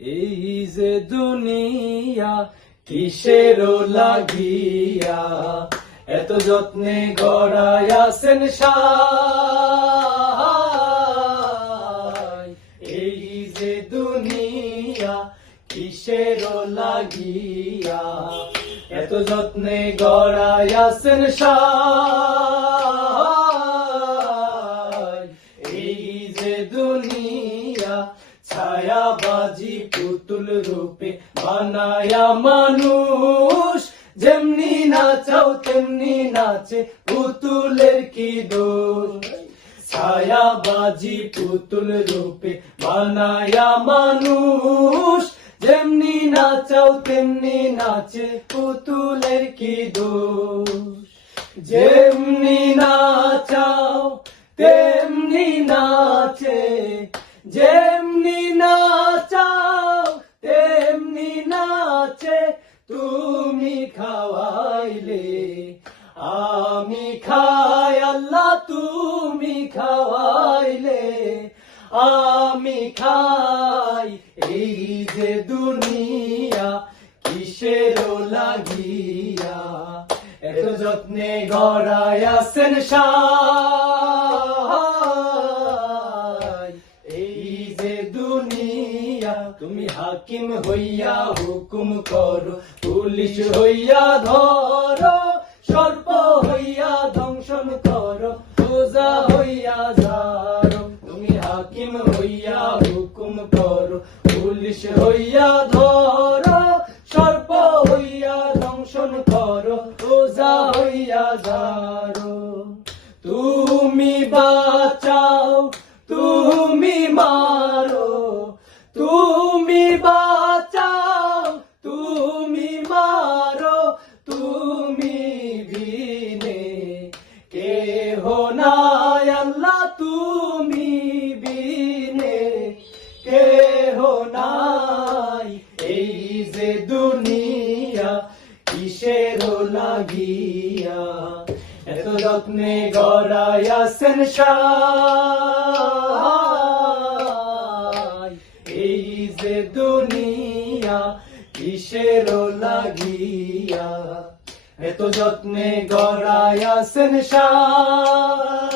এই যে দুনিয়া কিসের লাগিয়া এত যত্নে গড়াইয়াছেন সাই। এই যে দুনিয়া কিসের লাগিয়া এত যত্নে গড়াইয়াছেন সাই। এই যে দুনিয়া ছায়াবাজি পুতুল রূপে বানায়া মানুষ, যেমনি নাচাও তেমনি নাচে পুতুলের কি দোষ। ছায়াবাজি পুতুল রূপে বানায়া মানুষ, যেমনি নাচাও তেমনি নাচে পুতুলের কি দোষ। যেমনি নাচাও তেমনি নাচে, যেমনি নাচাও তেমনি নাচে, তুমি খাওয়াইলে আমি খাই আল্লাহ, তুমি খাওয়াইলে আমি খাই। এই যে দুনিয়া কিসের লাগিয়া এত যত্নে গড়াইয়াছেন সাই। এই যে দুনিয়া তুমি হাকিম হইয়া হুকুম করো, পুলিশ হইয়া ধরো, সর্প হইয়া দংশন করো, ওজা হইয়া ঝাড়ো। তুমি হাকিম হইয়া হুকুম করো, পুলিশ হইয়া ধরো, সর্প হইয়া দংশন করো, ওজা হইয়া ঝাড়ো। তুমি বাঁচাও তুমি মারো, তুমি বাঁচাও তুমি মারো, তুমি বিনে কেহ নাই আল্লাহ, তুমি বিনে কেহ নাই। এই যে দুনিয়া কিসের লাগিয়া এত যত্নে গড়াইয়াছেন সাই। এই যে দুনিয়া কিসের লাগিয়া এত যত্নে গড়াইয়াছেন সাই।